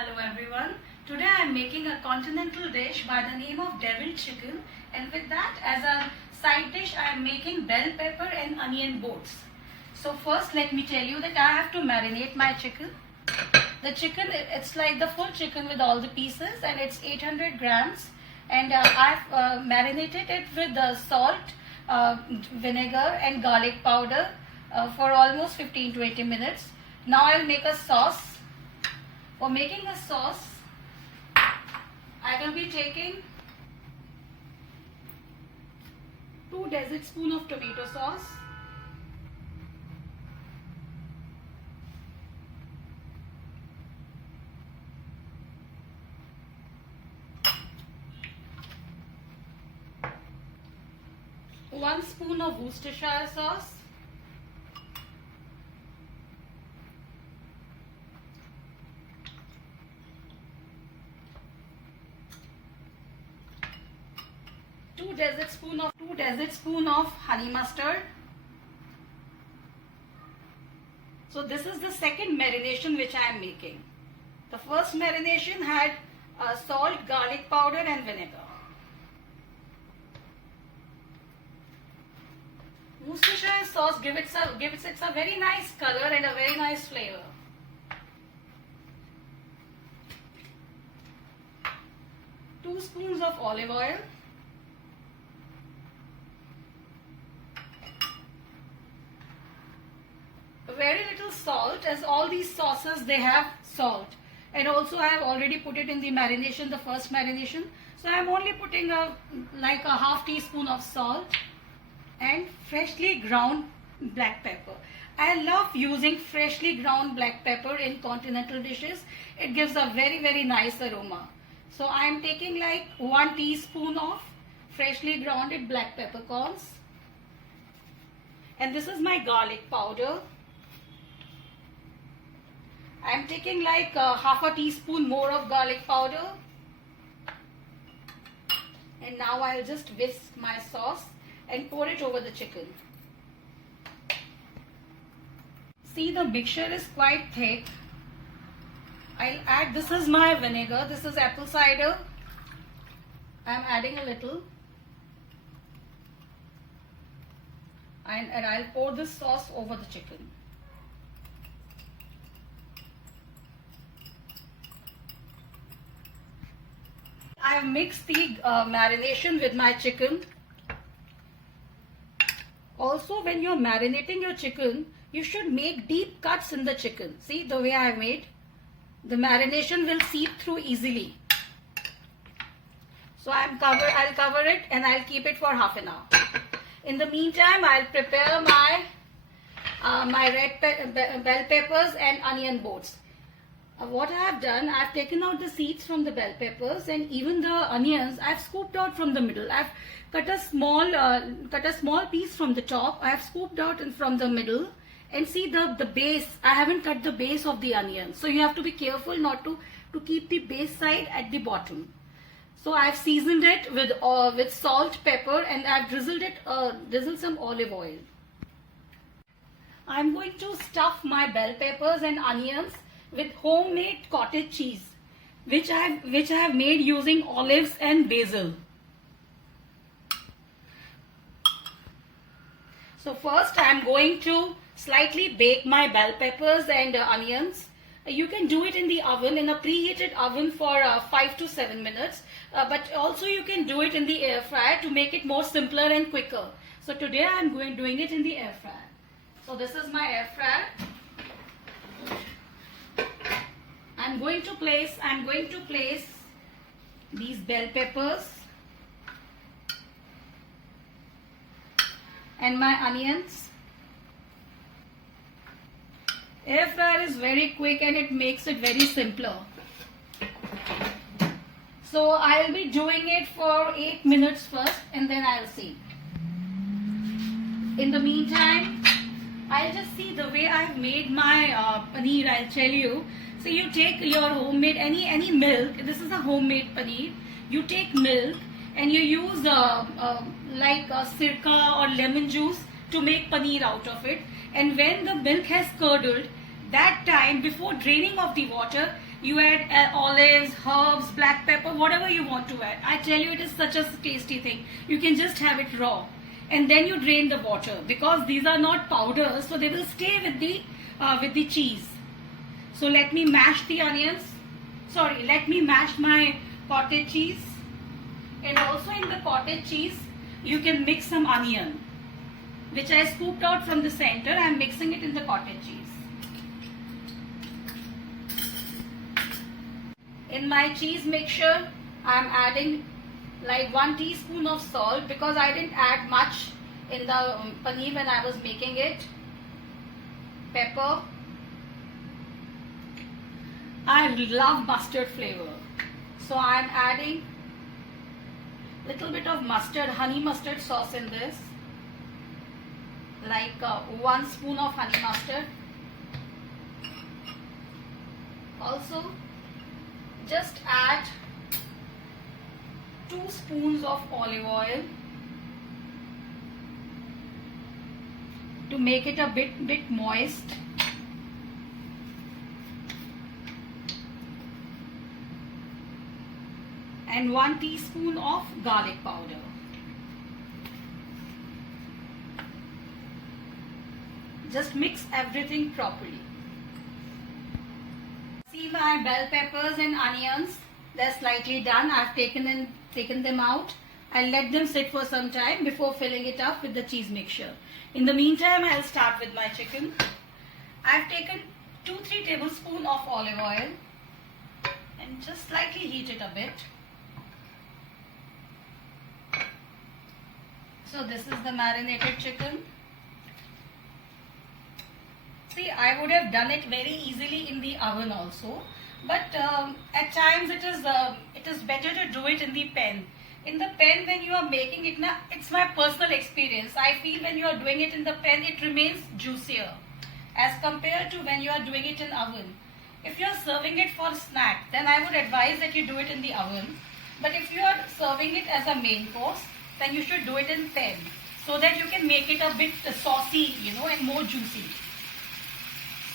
Hello everyone. Today I am making a continental dish by the name of deviled chicken, and with that as a side dish I am making bell pepper and onion boats. So first let me tell you that I have to marinate my chicken. The chicken, it's like the full chicken with all the pieces, and it's 800 grams, and I've marinated it with salt, vinegar and garlic powder for almost 15-20 minutes. Now I'll make a sauce. For making a sauce, I will be taking 2 dessert spoon of tomato sauce, one spoon of Worcestershire sauce, two dessert spoon of honey mustard. So this is the second marination which I am making. The first marination had salt, garlic powder and vinegar. Worcestershire sauce gives it a very nice color and a very nice flavor. Two spoons of olive oil. Very little salt, as all these sauces they have salt, and also I have already put it in the marination, the first marination. So I am only putting like a half teaspoon of salt and freshly ground black pepper. I love using freshly ground black pepper in continental dishes. It gives a very nice aroma. So I am taking like 1 teaspoon of freshly grounded black peppercorns, and this is my garlic powder. I am taking like half a teaspoon more of garlic powder, and now I'll just whisk my sauce and pour it over the chicken. See, the mixture is quite thick. I'll add, this is my vinegar, this is apple cider. I'm adding a little, and I'll pour this sauce over the chicken. I have mixed the marination with my chicken. Also, when you're marinating your chicken, you should make deep cuts in the chicken. See the way I have made? The marination will seep through easily. So I'll cover it and I'll keep it for half an hour. In the meantime, I'll prepare my bell peppers and onion boats. What I have done, I have taken out the seeds from the bell peppers, and even the onions I have scooped out from the middle. I have cut a small piece from the top. I have scooped out from the middle, and see the base. I haven't cut the base of the onion, so you have to be careful not to keep the base side at the bottom. So I have seasoned it with salt, pepper, and I have drizzled some olive oil. I am going to stuff my bell peppers and onions with homemade cottage cheese, which I have made using olives and basil. So first I am going to slightly bake my bell peppers and onions. You can do it in the oven, in a preheated oven, for 5 to 7 minutes. But also you can do it in the air fryer to make it more simpler and quicker. So today I am doing it in the air fryer. So this is my air fryer. I'm going to place these bell peppers and my onions. Air fryer is very quick and it makes it very simpler. So I'll be doing it for 8 minutes first, and then I'll see. In the meantime, I'll just see the way I've made my paneer. I'll tell you. So you take your homemade, any milk. This is a homemade paneer. You take milk and you use like sirka or lemon juice to make paneer out of it. And when the milk has curdled, that time before draining of the water, You add olives, herbs, black pepper, whatever you want to add. I tell you, it is such a tasty thing. You can just have it raw. And then you drain the water, because these are not powders, so they will stay with the cheese. So let me mash the onions. Sorry, let me mash my cottage cheese. And also in the cottage cheese, you can mix some onion, which I scooped out from the center. I am mixing it in the cottage cheese. In my cheese mixture, I am adding like 1 teaspoon of salt, because I didn't add much in the paneer when I was making it. Pepper. I love mustard flavor, so I am adding little bit of mustard, honey mustard sauce in this, like 1 spoon of honey mustard. Also, just add 2 spoons of olive oil to make it a bit moist. And 1 teaspoon of garlic powder. Just mix everything properly. See my bell peppers and onions, they're slightly done. I've taken them out. I'll let them sit for some time before filling it up with the cheese mixture. In the meantime, I'll start with my chicken. I've taken 2-3 tablespoons of olive oil and just slightly heat it a bit. So this is the marinated chicken. See, I would have done it very easily in the oven also, but at times it is better to do it in the pan. In the pan, when you are making it, now it's my personal experience. I feel when you are doing it in the pan, it remains juicier as compared to when you are doing it in oven. If you are serving it for snack, then I would advise that you do it in the oven. But if you are serving it as a main course, then you should do it in pan, so that you can make it a bit saucy, and more juicy.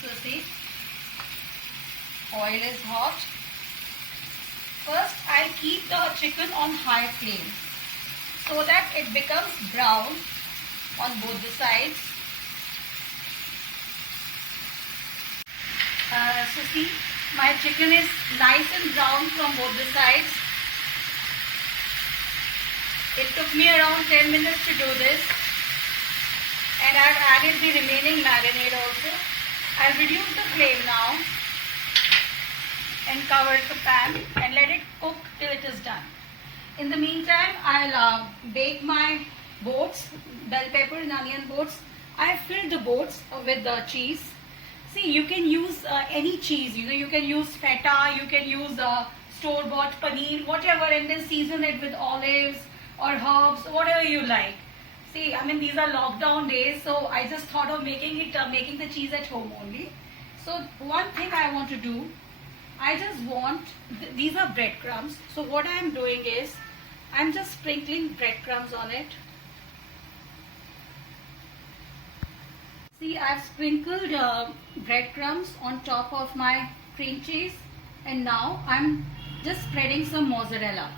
So see, oil is hot. First, I'll keep the chicken on high flame so that it becomes brown on both the sides. So see, my chicken is nice and brown from both the sides. It took me around 10 minutes to do this, and I've added the remaining marinade also. I'll reduce the flame now and cover the pan and let it cook till it is done. In the meantime, I'll bake my boats, bell pepper and onion boats. I filled the boats with the cheese. See, you can use any cheese, you can use feta, you can use store-bought paneer, whatever, and then season it with olives or herbs, whatever you like. See, these are lockdown days, so I just thought of making the cheese at home only. So one thing I want to do, I just want, these are breadcrumbs. So what I am doing is, I'm just sprinkling breadcrumbs on it. See, I've sprinkled breadcrumbs on top of my cream cheese, and now I'm just spreading some mozzarella.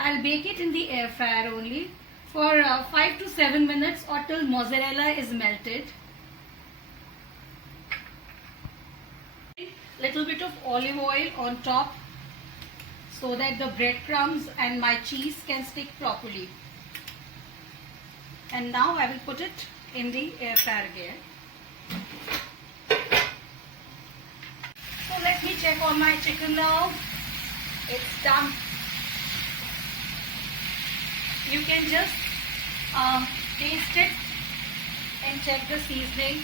I'll bake it in the air fryer only for 5 to 7 minutes, or till mozzarella is melted. Little bit of olive oil on top so that the breadcrumbs and my cheese can stick properly. And now I will put it in the air fryer again. So let me check on my chicken now. It's done. You can just taste it and check the seasoning.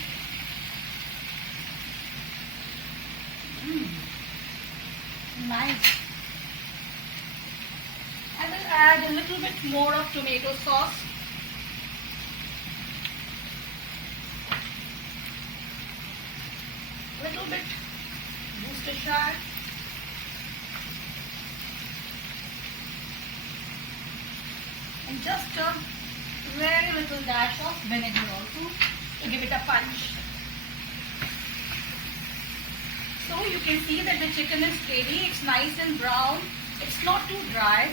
Nice. I will add a little bit more of tomato sauce. A little bit Worcestershire. And just a very little dash of vinegar also to give it a punch. also, you can see that the chicken is gravy. It's nice and brown. It's not too dry.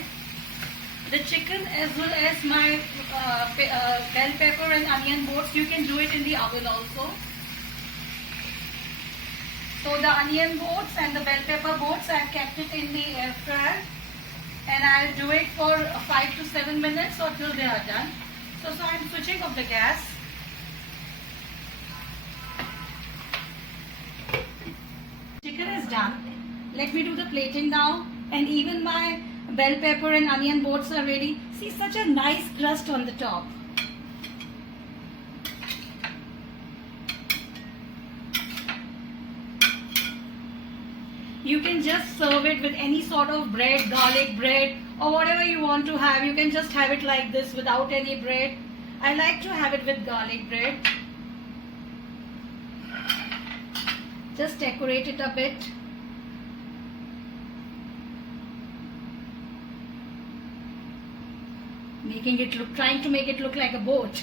The chicken as well as my bell pepper and onion boats, you can do it in the oven also. So the onion boats and the bell pepper boats, I've kept it in the air fryer, and I'll do it for 5 to 7 minutes or till they are done. So I'm switching off the gas. Chicken is done. Let me do the plating now, and even my bell pepper and onion boats are ready. See, such a nice crust on the top. You can just serve it with any sort of bread, garlic bread, or whatever you want to have. You can just have it like this without any bread. I like to have it with garlic bread. Just decorate it a bit. Trying to make it look like a boat.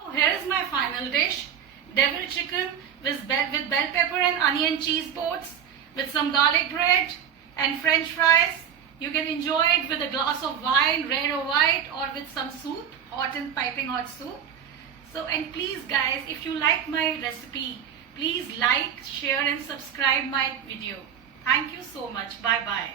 Oh, here is my final dish. Devil chicken with bell pepper and onion cheese boats, with some garlic bread and french fries. You can enjoy it with a glass of wine, red or white, or with some soup, hot and piping hot soup. So, and please guys, if you like my recipe, please like, share and subscribe my video. Thank you so much. Bye bye.